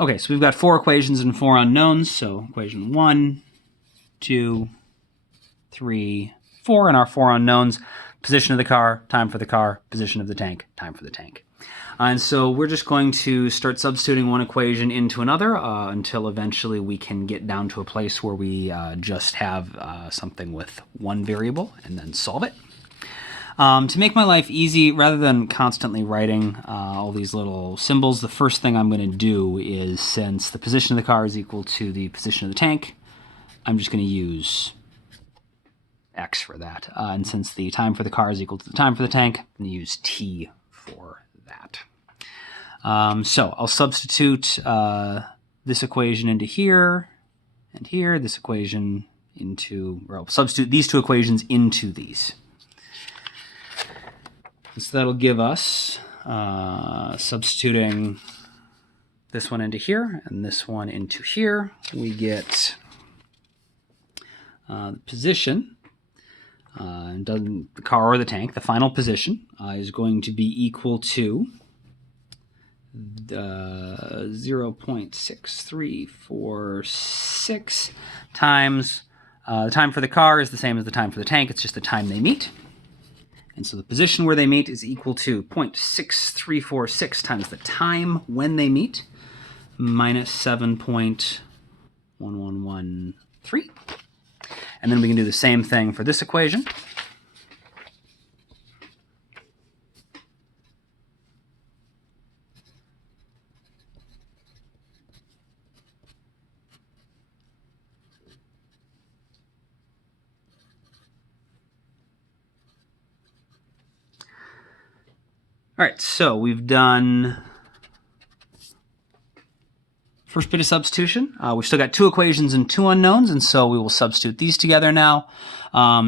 Okay, so we've got 4 equations and 4 unknowns. So equation 1, 2, 3, 4, and our 4 unknowns. Position of the car, time for the car, position of the tank, time for the tank. And so we're just going to start substituting one equation into another until eventually we can get down to a place where we just have something with one variable and then solve it. To make my life easy, rather than constantly writing all these little symbols, the first thing I'm going to do is, since the position of the car is equal to the position of the tank, I'm just going to use X for that. And since the time for the car is equal to the time for the tank, I'm going to use T for that. So I'll substitute this equation into here and here, this equation into, or I'll substitute these 2 equations into these. So that'll give us, substituting this one into here and this one into here, we get the position, the car or the tank, the final position, is going to be equal to 0.6346 times the time for the car is the same as the time for the tank. It's just the time they meet. And so the position where they meet is equal to 0.6346 times the time when they meet minus 7.1113. And then we can do the same thing for this equation. All right, so we've done first bit of substitution. We've still got 2 equations and 2 unknowns, and so we will substitute these together now.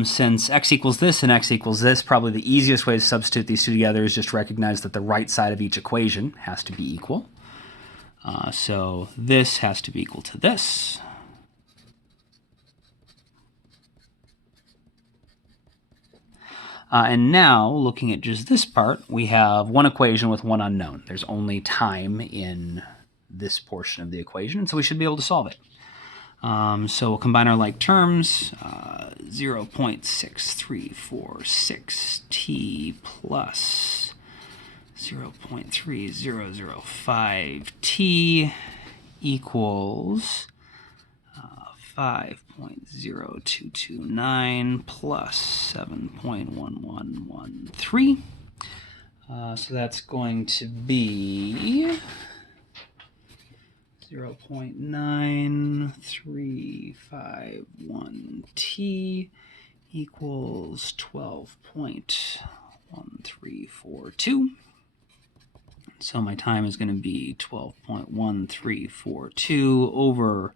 Since x equals this and x equals this, probably the easiest way to substitute these 2 together is just recognize that the right side of each equation has to be equal. So this has to be equal to this. And now, looking at just this part, we have one equation with one unknown. There's only time in this portion of the equation, and so we should be able to solve it. So we'll combine our like terms, 0.6346t plus 0.3005t equals 5.0229 plus 7.1113. So that's going to be 0.9351t equals 12.1342. So my time is going to be 12.1342 over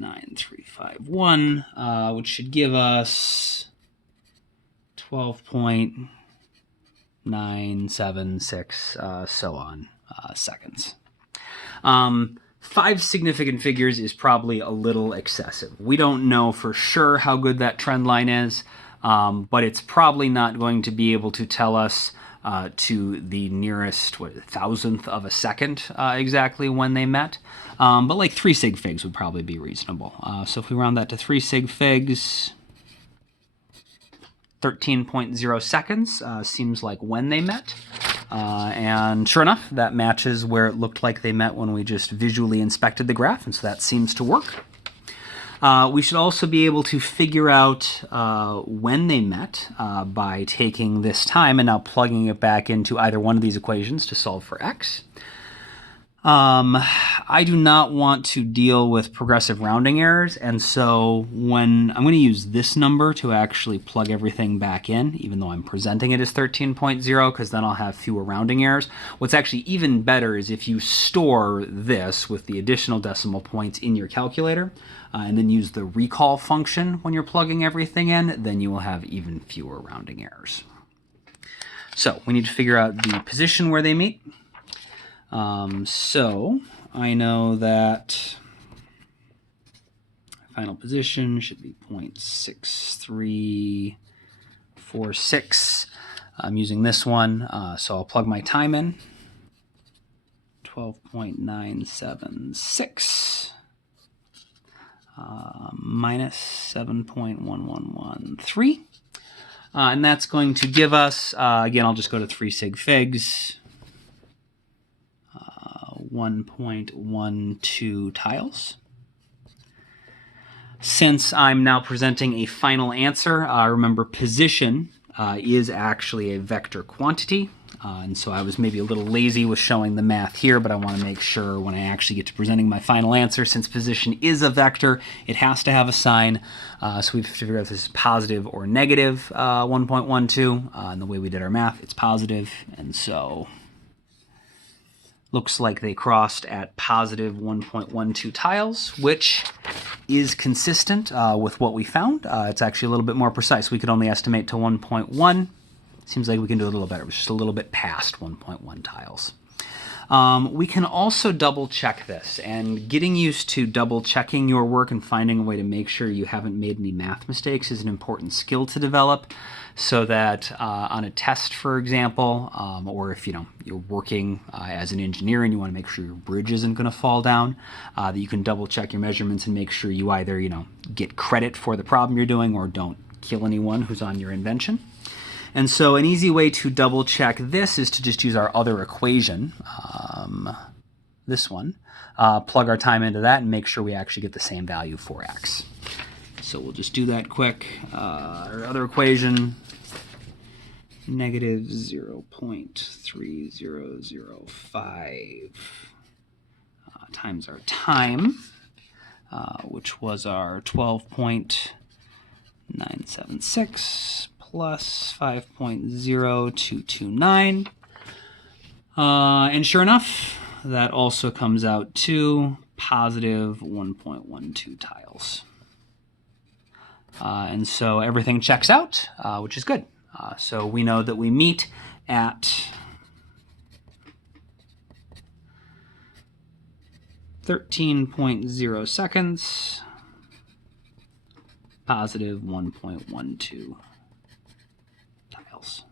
0.9351, which should give us 12.976, so on, seconds. 5 significant figures is probably a little excessive. We don't know for sure how good that trend line is, but it's probably not going to be able to tell us to the nearest thousandth of a second exactly when they met. But like 3 sig figs would probably be reasonable. So if we round that to 3 sig figs, 13.0 seconds seems like when they met. And sure enough, that matches where it looked like they met when we just visually inspected the graph, and so that seems to work. We should also be able to figure out when they met by taking this time and now plugging it back into either one of these equations to solve for x. I do not want to deal with progressive rounding errors, and so when I'm going to use this number to actually plug everything back in, even though I'm presenting it as 13.0, because then I'll have fewer rounding errors. What's actually even better is if you store this with the additional decimal points in your calculator, and then use the recall function when you're plugging everything in, then you will have even fewer rounding errors. So we need to figure out the position where they meet. So I know that final position should be 0.6346. I'm using this one, so I'll plug my time in. 12.976 minus 7.1113. And that's going to give us, again, I'll just go to 3 sig figs, 1.12 tiles. Since I'm now presenting a final answer, remember position is actually a vector quantity. And so I was maybe a little lazy with showing the math here, but I want to make sure when I actually get to presenting my final answer, since position is a vector, it has to have a sign. So we have to figure out if this is positive or negative 1.12. And the way we did our math, it's positive. And so looks like they crossed at positive 1.12 tiles, which is consistent with what we found. It's actually a little bit more precise. We could only estimate to 1.1. Seems like we can do a little better. It's just a little bit past 1.1 tiles. We can also double check this, and getting used to double checking your work and finding a way to make sure you haven't made any math mistakes is an important skill to develop, so that on a test, for example, or if you're working as an engineer and you want to make sure your bridge isn't going to fall down, that you can double check your measurements and make sure you either get credit for the problem you're doing or don't kill anyone who's on your invention. And so an easy way to double check this is to just use our other equation, this one, plug our time into that and make sure we actually get the same value for x. So we'll just do that quick. Our other equation, negative 0.3005 times our time, which was our 12.976 plus 5.0229. And sure enough, that also comes out to positive 1.12 tiles. And so everything checks out, which is good. So we know that we meet at 13.0 seconds, positive 1.12 tiles.